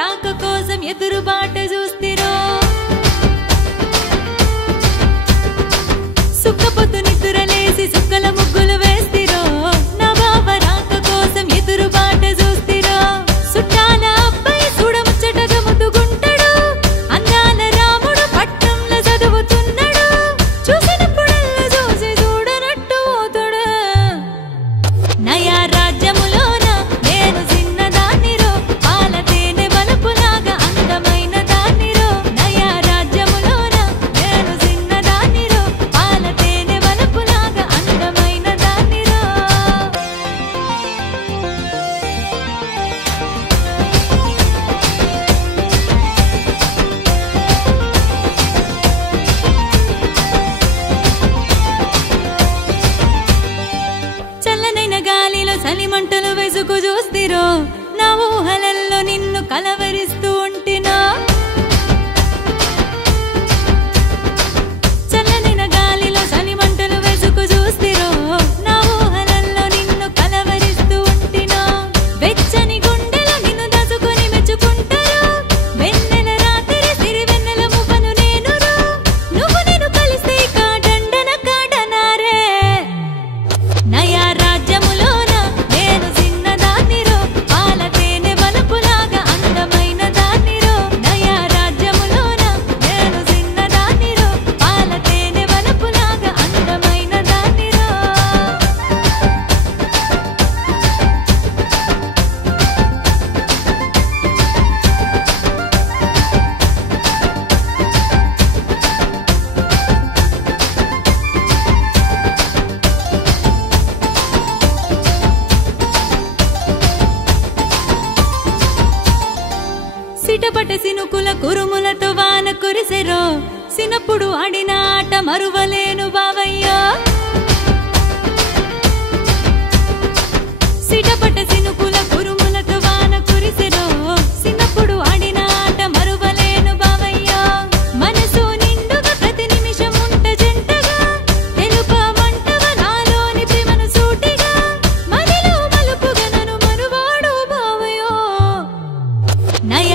రాక కోసం ఎదురు బాట చూస్తిరో సుక్కపొద్దు నిద్రలేసి సుక్కల ముగ్గులు వేస్తిరో నా బావ రాక కోసం ఎదురు బాట చూస్తిరో సుట్టాల అబ్బాయి చూడముచ్చటగా ముద్దుగుంటాడు అందాల రాముడు పట్టంలో చదువుతున్నాడు చూసినప్పుడల్లా చూసి చూడనట్టు పోతాడు నయా రాజ్యములోన నేను చిన్నదాన్నిరో పాల తేనె బలుపులాగా అందమైన దాన్నిరో నయా రాజ్యములోన నేను చిన్నదాన్నిరో పాల తేనె బలుపులాగా అందమైన దాన్నిరో చల్లనైన గాలిలో చలిమంటలు వెసుకు చూస్తిరో నా ఊహలల్లో నిన్ను కలవరిస్తూ ఉంటినా చల్లనైన గాలిలో చలిమంటలు వెసుకు చూస్తిరో నా ఊహలల్లో నిన్ను కలవరిస్తూ ఉంటినా వెచ్చని గుండెలో నిన్ను దాచుకొని మెచ్చుకుంటారు వెన్నెల రాత్రి సిరి వెన్నెల మువ్వను నేనురో నువ్వు నేను కలిస్తే కాడండన కాడనారే నయా రాజ్యములోన నేను చిన్నదాన్నిరో పాల తేనె బలుపులాగా అందమైన దాన్నిరో నయా రాజ్యములోన నేను చిన్నదాన్నిరో పాల తేనె బలుపులాగా అందమైన దాన్నిరో సిటపట సినుకుల కురుములతో వాన కురిసెరో సినప్పుడు ఆడిన ఆట మరువలేను బావయ్యా సిటపట సినుకుల కురుములతో వాన కురిసెరో సినప్పుడు ఆడిన ఆట మరువలేను బావయ్యా మనసు నిండుగా ప్రతి నిమిషం ఉంట జంటగా తెలుపమంటవ నాలోని ప్రేమను సూటిగా మదిలో మలుపుగా నన్ను మరువాడు బావయ్యో నయ